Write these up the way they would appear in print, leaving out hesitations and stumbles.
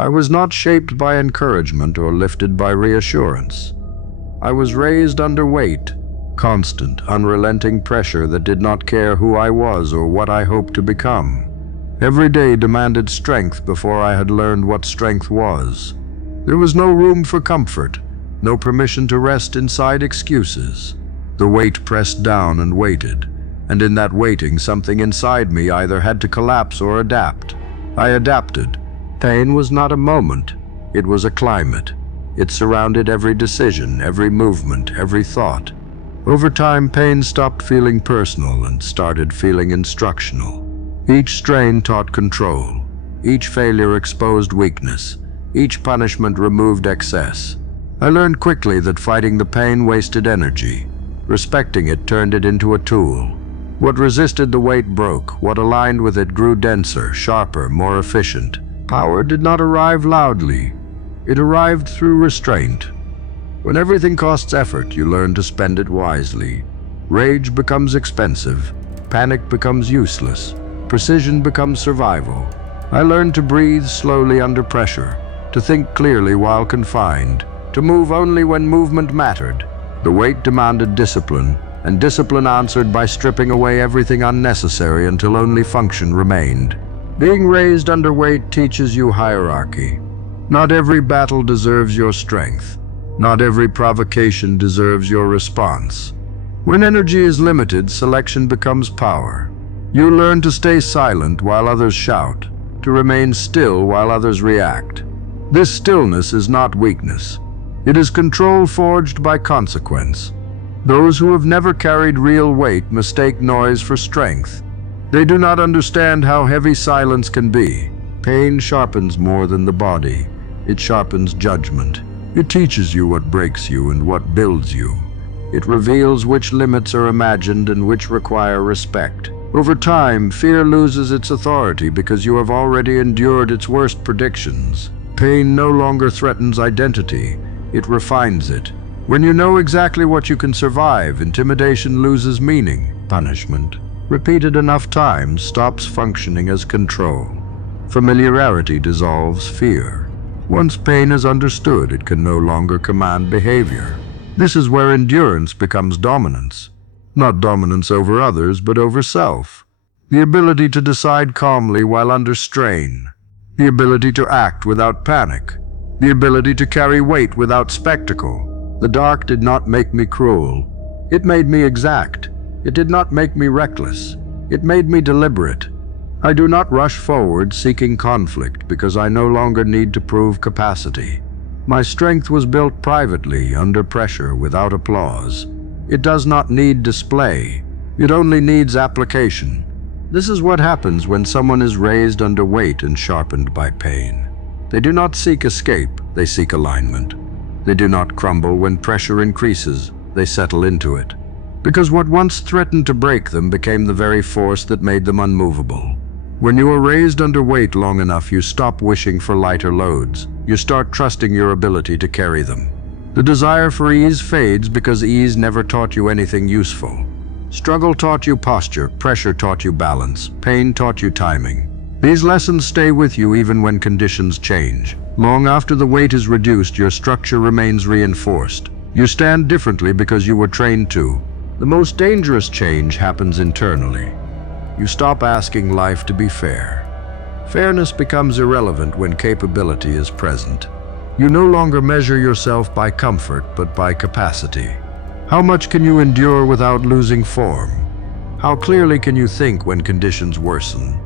I was not shaped by encouragement or lifted by reassurance. I was raised under weight, constant, unrelenting pressure that did not care who I was or what I hoped to become. Every day demanded strength before I had learned what strength was. There was no room for comfort, no permission to rest inside excuses. The weight pressed down and waited, and in that waiting, something inside me either had to collapse or adapt. I adapted. Pain was not a moment, it was a climate. It surrounded every decision, every movement, every thought. Over time, pain stopped feeling personal and started feeling instructional. Each strain taught control. Each failure exposed weakness. Each punishment removed excess. I learned quickly that fighting the pain wasted energy. Respecting it turned it into a tool. What resisted the weight broke. What aligned with it grew denser, sharper, more efficient. Power did not arrive loudly. It arrived through restraint. When everything costs effort, you learn to spend it wisely. Rage becomes expensive. Panic becomes useless. Precision becomes survival. I learned to breathe slowly under pressure, to think clearly while confined, to move only when movement mattered. The weight demanded discipline, and discipline answered by stripping away everything unnecessary until only function remained. Being raised under weight teaches you hierarchy. Not every battle deserves your strength. Not every provocation deserves your response. When energy is limited, selection becomes power. You learn to stay silent while others shout, to remain still while others react. This stillness is not weakness. It is control forged by consequence. Those who have never carried real weight mistake noise for strength. They do not understand how heavy silence can be. Pain sharpens more than the body. It sharpens judgment. It teaches you what breaks you and what builds you. It reveals which limits are imagined and which require respect. Over time, fear loses its authority because you have already endured its worst predictions. Pain no longer threatens identity. It refines it. When you know exactly what you can survive, intimidation loses meaning. Punishment, repeated enough times, stops functioning as control. Familiarity dissolves fear. Once pain is understood, it can no longer command behavior. This is where endurance becomes dominance. Not dominance over others, but over self. The ability to decide calmly while under strain. The ability to act without panic. The ability to carry weight without spectacle. The dark did not make me cruel. It made me exact. It did not make me reckless. It made me deliberate. I do not rush forward seeking conflict because I no longer need to prove capacity. My strength was built privately, under pressure, without applause. It does not need display. It only needs application. This is what happens when someone is raised under weight and sharpened by pain. They do not seek escape, they seek alignment. They do not crumble when pressure increases, they settle into it. Because what once threatened to break them became the very force that made them unmovable. When you are raised under weight long enough, you stop wishing for lighter loads. You start trusting your ability to carry them. The desire for ease fades because ease never taught you anything useful. Struggle taught you posture, pressure taught you balance, pain taught you timing. These lessons stay with you even when conditions change. Long after the weight is reduced, your structure remains reinforced. You stand differently because you were trained to. The most dangerous change happens internally. You stop asking life to be fair. Fairness becomes irrelevant when capability is present. You no longer measure yourself by comfort, but by capacity. How much can you endure without losing form? How clearly can you think when conditions worsen?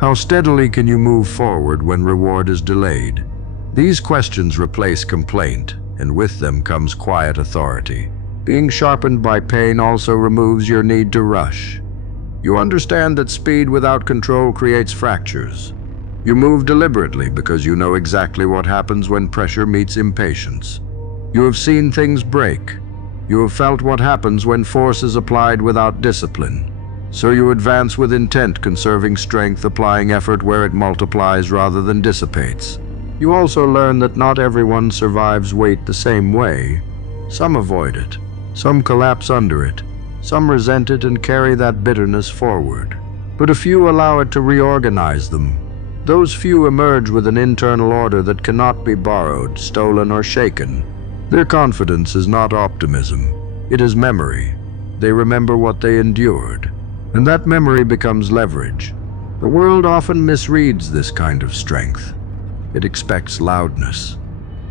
How steadily can you move forward when reward is delayed? These questions replace complaint, and with them comes quiet authority. Being sharpened by pain also removes your need to rush. You understand that speed without control creates fractures. You move deliberately because you know exactly what happens when pressure meets impatience. You have seen things break. You have felt what happens when force is applied without discipline. So you advance with intent, conserving strength, applying effort where it multiplies rather than dissipates. You also learn that not everyone survives weight the same way. Some avoid it. Some collapse under it. Some resent it and carry that bitterness forward. But a few allow it to reorganize them. Those few emerge with an internal order that cannot be borrowed, stolen, or shaken. Their confidence is not optimism, it is memory. They remember what they endured, and that memory becomes leverage. The world often misreads this kind of strength. It expects loudness.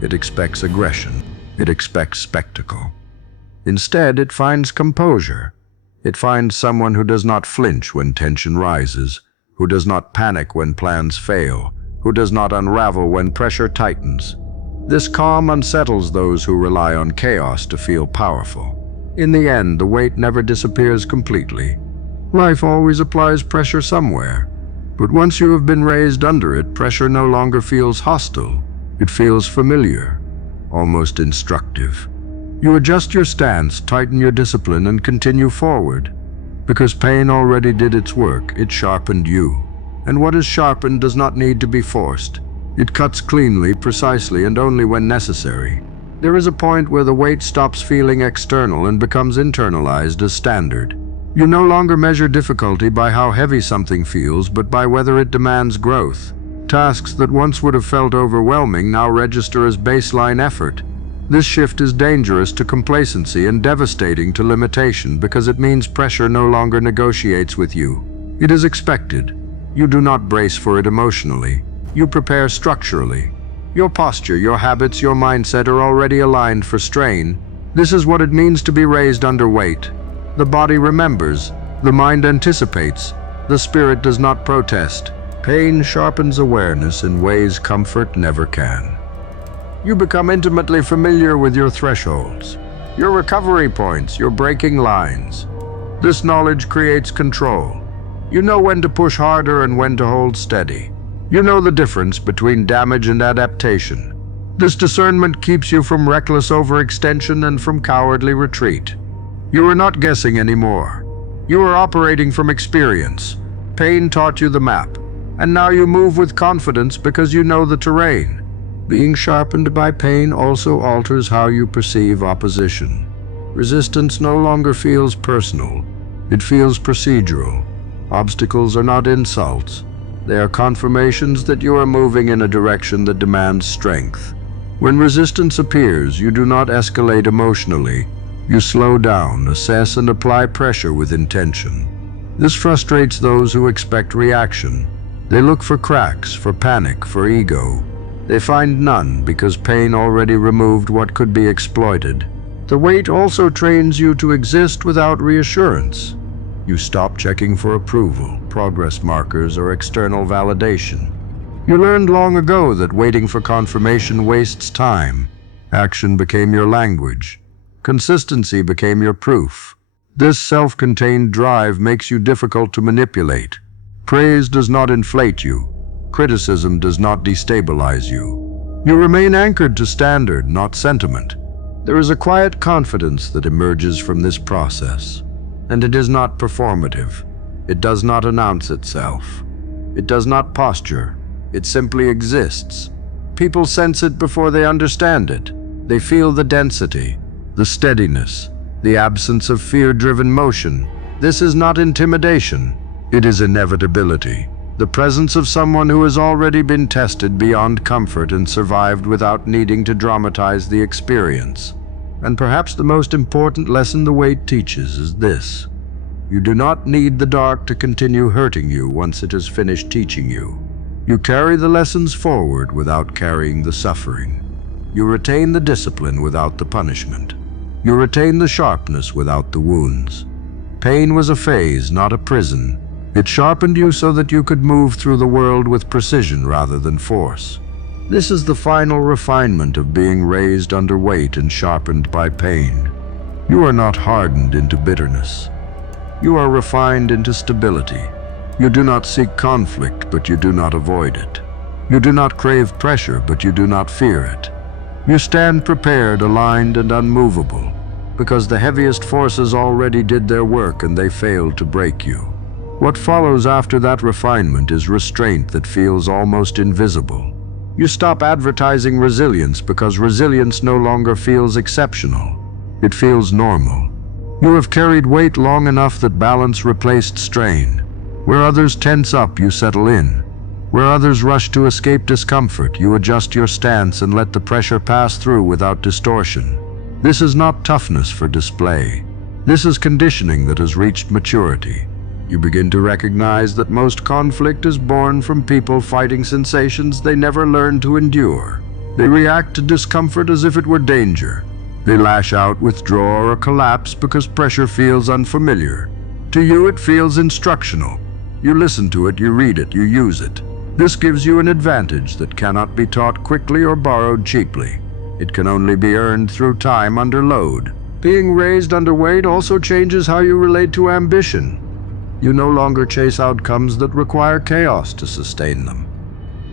It expects aggression. It expects spectacle. Instead, it finds composure. It finds someone who does not flinch when tension rises, who does not panic when plans fail, who does not unravel when pressure tightens. This calm unsettles those who rely on chaos to feel powerful. In the end, the weight never disappears completely. Life always applies pressure somewhere. But once you have been raised under it, pressure no longer feels hostile. It feels familiar, almost instructive. You adjust your stance, tighten your discipline, and continue forward. Because pain already did its work, it sharpened you. And what is sharpened does not need to be forced. It cuts cleanly, precisely, and only when necessary. There is a point where the weight stops feeling external and becomes internalized as standard. You no longer measure difficulty by how heavy something feels, but by whether it demands growth. Tasks that once would have felt overwhelming now register as baseline effort. This shift is dangerous to complacency and devastating to limitation because it means pressure no longer negotiates with you. It is expected. You do not brace for it emotionally. You prepare structurally. Your posture, your habits, your mindset are already aligned for strain. This is what it means to be raised under weight. The body remembers. The mind anticipates. The spirit does not protest. Pain sharpens awareness in ways comfort never can. You become intimately familiar with your thresholds, your recovery points, your breaking lines. This knowledge creates control. You know when to push harder and when to hold steady. You know the difference between damage and adaptation. This discernment keeps you from reckless overextension and from cowardly retreat. You are not guessing anymore. You are operating from experience. Pain taught you the map, and now you move with confidence because you know the terrain. Being sharpened by pain also alters how you perceive opposition. Resistance no longer feels personal. It feels procedural. Obstacles are not insults. They are confirmations that you are moving in a direction that demands strength. When resistance appears, you do not escalate emotionally. You slow down, assess, and apply pressure with intention. This frustrates those who expect reaction. They look for cracks, for panic, for ego. They find none because pain already removed what could be exploited. The weight also trains you to exist without reassurance. You stop checking for approval, progress markers, or external validation. You learned long ago that waiting for confirmation wastes time. Action became your language. Consistency became your proof. This self-contained drive makes you difficult to manipulate. Praise does not inflate you. Criticism does not destabilize you. You remain anchored to standard, not sentiment. There is a quiet confidence that emerges from this process. And it is not performative. It does not announce itself. It does not posture. It simply exists. People sense it before they understand it. They feel the density, the steadiness, the absence of fear-driven motion. This is not intimidation. It is inevitability. The presence of someone who has already been tested beyond comfort and survived without needing to dramatize the experience. And perhaps the most important lesson the weight teaches is this. You do not need the dark to continue hurting you once it has finished teaching you. You carry the lessons forward without carrying the suffering. You retain the discipline without the punishment. You retain the sharpness without the wounds. Pain was a phase, not a prison. It sharpened you so that you could move through the world with precision rather than force. This is the final refinement of being raised under weight and sharpened by pain. You are not hardened into bitterness. You are refined into stability. You do not seek conflict, but you do not avoid it. You do not crave pressure, but you do not fear it. You stand prepared, aligned, and unmovable, because the heaviest forces already did their work and they failed to break you. What follows after that refinement is restraint that feels almost invisible. You stop advertising resilience because resilience no longer feels exceptional. It feels normal. You have carried weight long enough that balance replaced strain. Where others tense up, you settle in. Where others rush to escape discomfort, you adjust your stance and let the pressure pass through without distortion. This is not toughness for display. This is conditioning that has reached maturity. You begin to recognize that most conflict is born from people fighting sensations they never learned to endure. They react to discomfort as if it were danger. They lash out, withdraw, or collapse because pressure feels unfamiliar. To you, it feels instructional. You listen to it, you read it, you use it. This gives you an advantage that cannot be taught quickly or borrowed cheaply. It can only be earned through time under load. Being raised underweight also changes how you relate to ambition. You no longer chase outcomes that require chaos to sustain them.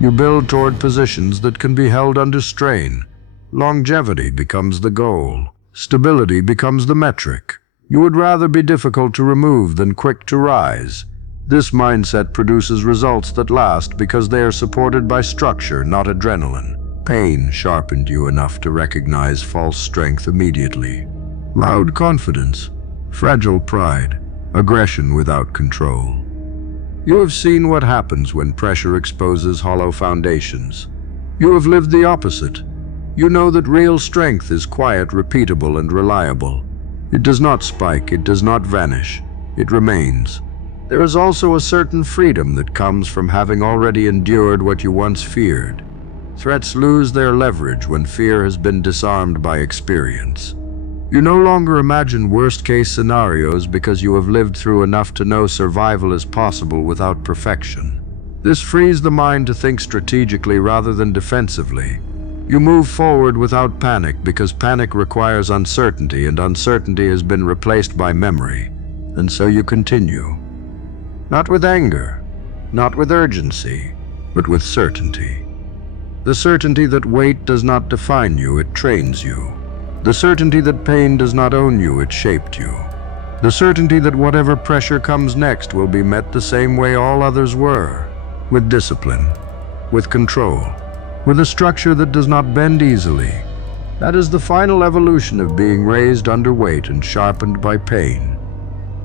You build toward positions that can be held under strain. Longevity becomes the goal. Stability becomes the metric. You would rather be difficult to remove than quick to rise. This mindset produces results that last because they are supported by structure, not adrenaline. Pain sharpened you enough to recognize false strength immediately. Loud confidence, fragile pride, aggression without control. You have seen what happens when pressure exposes hollow foundations. You have lived the opposite. You know that real strength is quiet, repeatable, and reliable. It does not spike, it does not vanish, it remains. There is also a certain freedom that comes from having already endured what you once feared. Threats lose their leverage when fear has been disarmed by experience. You no longer imagine worst-case scenarios because you have lived through enough to know survival is possible without perfection. This frees the mind to think strategically rather than defensively. You move forward without panic because panic requires uncertainty, and uncertainty has been replaced by memory. And so you continue. Not with anger, not with urgency, but with certainty. The certainty that weight does not define you, it trains you. The certainty that pain does not own you, it shaped you. The certainty that whatever pressure comes next will be met the same way all others were, with discipline, with control, with a structure that does not bend easily. That is the final evolution of being raised underweight and sharpened by pain.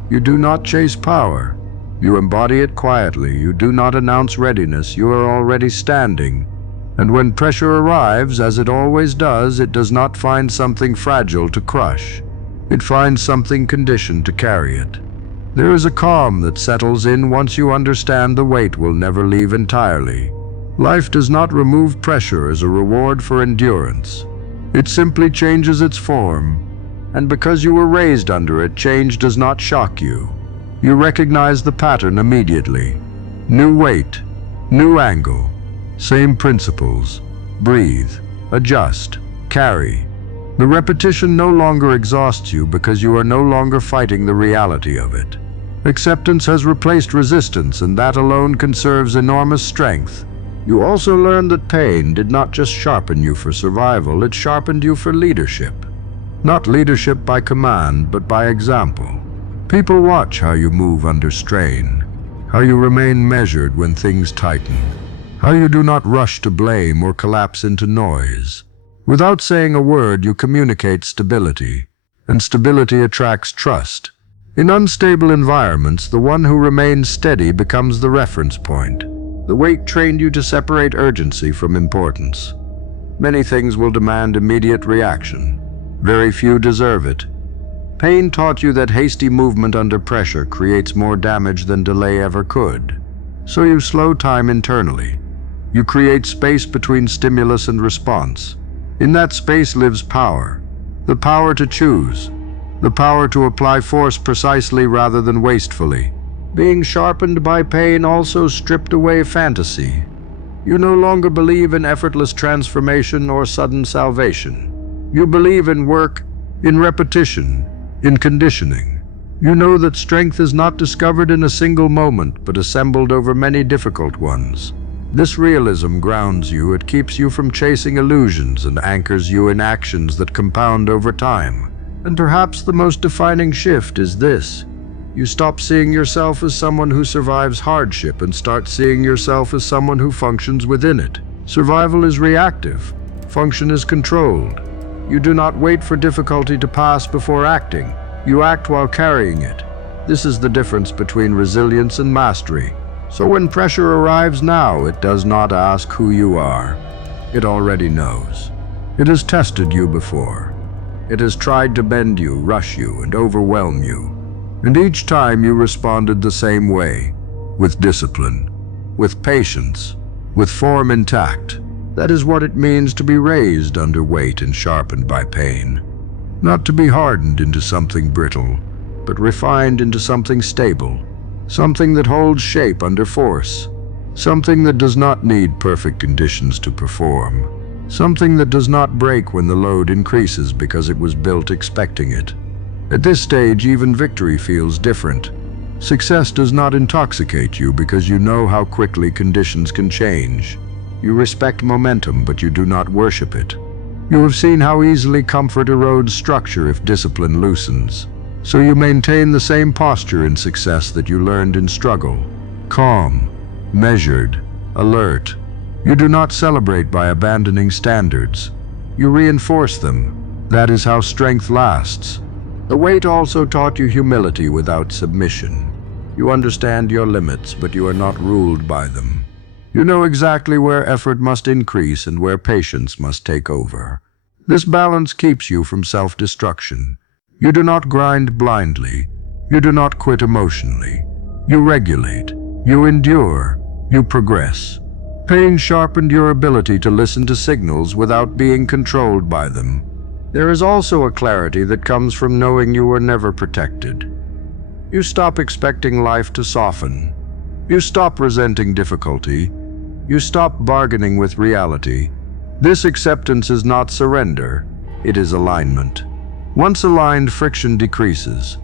You do not chase power. You embody it quietly. You do not announce readiness. You are already standing. And when pressure arrives, as it always does, it does not find something fragile to crush. It finds something conditioned to carry it. There is a calm that settles in once you understand the weight will never leave entirely. Life does not remove pressure as a reward for endurance. It simply changes its form. And because you were raised under it, change does not shock you. You recognize the pattern immediately. New weight, new angle, same principles. Breathe, adjust, carry. The repetition no longer exhausts you because you are no longer fighting the reality of it. Acceptance has replaced resistance, and that alone conserves enormous strength. You also learn that pain did not just sharpen you for survival, it sharpened you for leadership. Not leadership by command, but by example. People watch how you move under strain, how you remain measured when things tighten, how you do not rush to blame or collapse into noise. Without saying a word, you communicate stability, and stability attracts trust. In unstable environments, the one who remains steady becomes the reference point. The weight trained you to separate urgency from importance. Many things will demand immediate reaction. Very few deserve it. Pain taught you that hasty movement under pressure creates more damage than delay ever could. So you slow time internally. You create space between stimulus and response. In that space lives power. The power to choose. The power to apply force precisely rather than wastefully. Being sharpened by pain also stripped away fantasy. You no longer believe in effortless transformation or sudden salvation. You believe in work, in repetition, in conditioning. You know that strength is not discovered in a single moment, but assembled over many difficult ones. This realism grounds you, it keeps you from chasing illusions and anchors you in actions that compound over time. And perhaps the most defining shift is this. You stop seeing yourself as someone who survives hardship and start seeing yourself as someone who functions within it. Survival is reactive. Function is controlled. You do not wait for difficulty to pass before acting. You act while carrying it. This is the difference between resilience and mastery. So when pressure arrives now, it does not ask who you are. It already knows. It has tested you before. It has tried to bend you, rush you, and overwhelm you. And each time you responded the same way, with discipline, with patience, with form intact. That is what it means to be raised under weight and sharpened by pain. Not to be hardened into something brittle, but refined into something stable, something that holds shape under force, something that does not need perfect conditions to perform, something that does not break when the load increases because it was built expecting it. At this stage, even victory feels different. Success does not intoxicate you because you know how quickly conditions can change. You respect momentum, but you do not worship it. You have seen how easily comfort erodes structure if discipline loosens. So you maintain the same posture in success that you learned in struggle. Calm, measured, alert. You do not celebrate by abandoning standards. You reinforce them. That is how strength lasts. The weight also taught you humility without submission. You understand your limits, but you are not ruled by them. You know exactly where effort must increase and where patience must take over. This balance keeps you from self-destruction. You do not grind blindly. You do not quit emotionally. You regulate. You endure. You progress. Pain sharpened your ability to listen to signals without being controlled by them. There is also a clarity that comes from knowing you were never protected. You stop expecting life to soften. You stop resenting difficulty. You stop bargaining with reality. This acceptance is not surrender, it is alignment. Once aligned, friction decreases.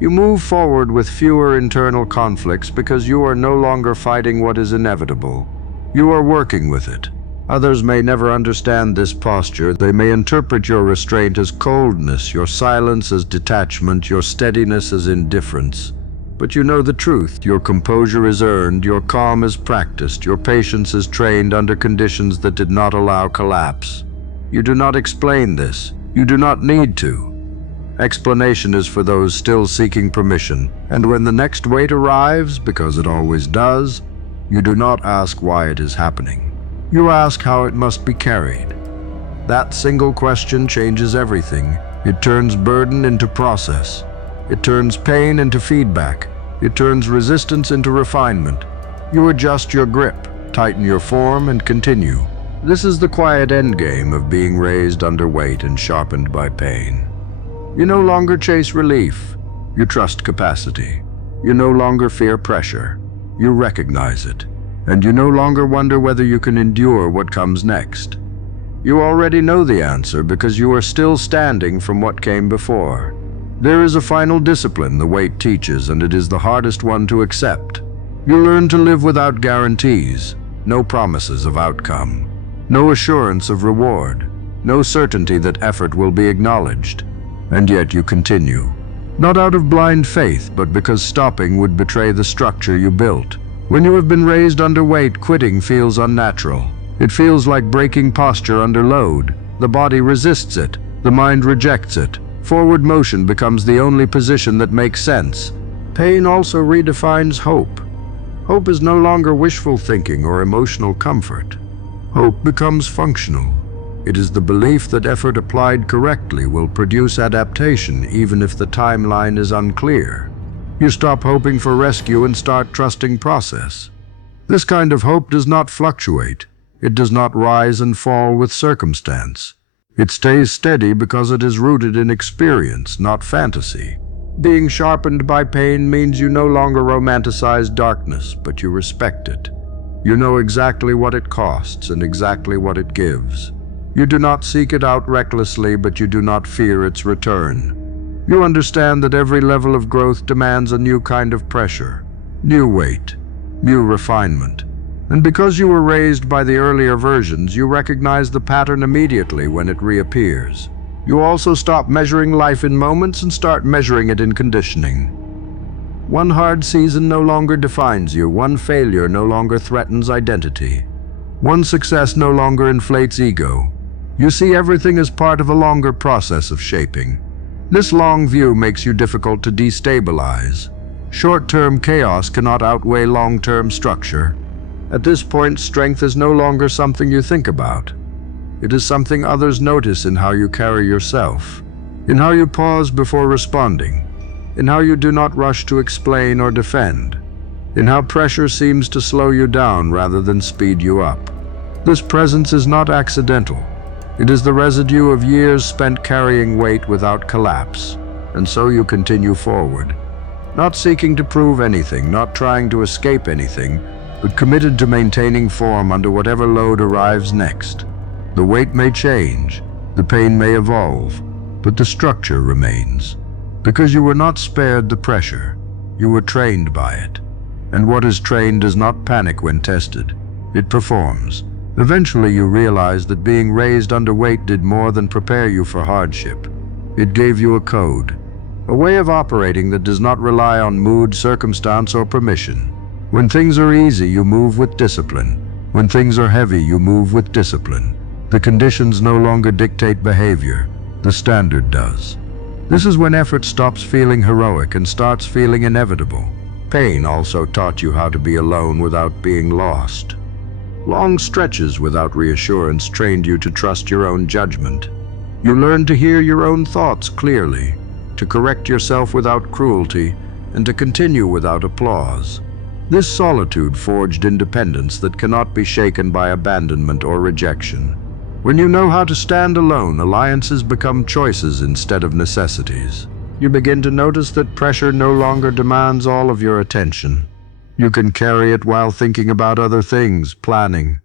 You move forward with fewer internal conflicts because you are no longer fighting what is inevitable. You are working with it. Others may never understand this posture. They may interpret your restraint as coldness, your silence as detachment, your steadiness as indifference. But you know the truth. Your composure is earned, your calm is practiced, your patience is trained under conditions that did not allow collapse. You do not explain this. You do not need to. Explanation is for those still seeking permission. And when the next weight arrives, because it always does, you do not ask why it is happening. You ask how it must be carried. That single question changes everything. It turns burden into process. It turns pain into feedback. It turns resistance into refinement. You adjust your grip, tighten your form, and continue. This is the quiet endgame of being raised under weight and sharpened by pain. You no longer chase relief. You trust capacity. You no longer fear pressure. You recognize it. And you no longer wonder whether you can endure what comes next. You already know the answer because you are still standing from what came before. There is a final discipline the weight teaches, and it is the hardest one to accept. You learn to live without guarantees, no promises of outcome, no assurance of reward, no certainty that effort will be acknowledged. And yet you continue. Not out of blind faith, but because stopping would betray the structure you built. When you have been raised under weight, quitting feels unnatural. It feels like breaking posture under load. The body resists it. The mind rejects it. Forward motion becomes the only position that makes sense. Pain also redefines hope. Hope is no longer wishful thinking or emotional comfort. Hope becomes functional. It is the belief that effort applied correctly will produce adaptation even if the timeline is unclear. You stop hoping for rescue and start trusting process. This kind of hope does not fluctuate. It does not rise and fall with circumstance. It stays steady because it is rooted in experience, not fantasy. Being sharpened by pain means you no longer romanticize darkness, but you respect it. You know exactly what it costs and exactly what it gives. You do not seek it out recklessly, but you do not fear its return. You understand that every level of growth demands a new kind of pressure, new weight, new refinement. And because you were raised by the earlier versions, you recognize the pattern immediately when it reappears. You also stop measuring life in moments and start measuring it in conditioning. One hard season no longer defines you. One failure no longer threatens identity. One success no longer inflates ego. You see everything as part of a longer process of shaping. This long view makes you difficult to destabilize. Short-term chaos cannot outweigh long-term structure. At this point, strength is no longer something you think about. It is something others notice in how you carry yourself, in how you pause before responding, in how you do not rush to explain or defend, in how pressure seems to slow you down rather than speed you up. This presence is not accidental. It is the residue of years spent carrying weight without collapse, and so you continue forward. Not seeking to prove anything, not trying to escape anything, but committed to maintaining form under whatever load arrives next. The weight may change, the pain may evolve, but the structure remains. Because you were not spared the pressure, you were trained by it. And what is trained does not panic when tested. It performs. Eventually you realize that being raised underweight did more than prepare you for hardship. It gave you a code, a way of operating that does not rely on mood, circumstance, or permission. When things are easy, you move with discipline. When things are heavy, you move with discipline. The conditions no longer dictate behavior. The standard does. This is when effort stops feeling heroic and starts feeling inevitable. Pain also taught you how to be alone without being lost. Long stretches without reassurance trained you to trust your own judgment. You learned to hear your own thoughts clearly, to correct yourself without cruelty, and to continue without applause. This solitude forged independence that cannot be shaken by abandonment or rejection. When you know how to stand alone, alliances become choices instead of necessities. You begin to notice that pressure no longer demands all of your attention. You can carry it while thinking about other things, planning,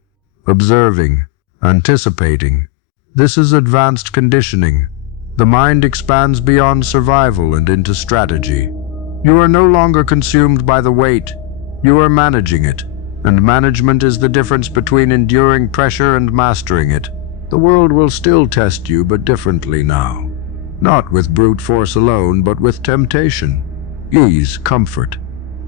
observing, anticipating. This is advanced conditioning. The mind expands beyond survival and into strategy. You are no longer consumed by the weight. You are managing it, and management is the difference between enduring pressure and mastering it. The world will still test you, but differently now. Not with brute force alone, but with temptation, ease, comfort.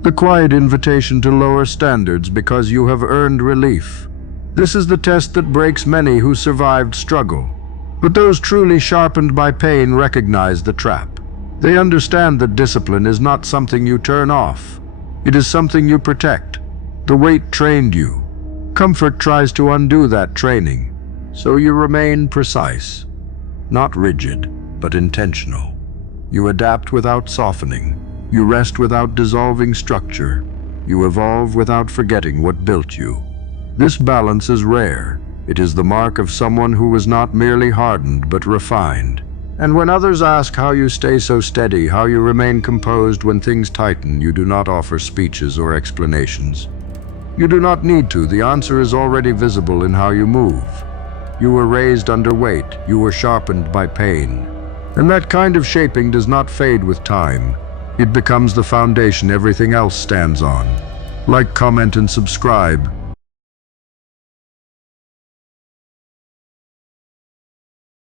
The quiet invitation to lower standards because you have earned relief. This is the test that breaks many who survived struggle. But those truly sharpened by pain recognize the trap. They understand that discipline is not something you turn off. It is something you protect. The weight trained you. Comfort tries to undo that training. So you remain precise. Not rigid, but intentional. You adapt without softening. You rest without dissolving structure. You evolve without forgetting what built you. This balance is rare. It is the mark of someone who was not merely hardened, but refined. And when others ask how you stay so steady, how you remain composed when things tighten, you do not offer speeches or explanations. You do not need to. The answer is already visible in how you move. You were raised underweight. You were sharpened by pain. And that kind of shaping does not fade with time. It becomes the foundation everything else stands on. Like, comment, and subscribe.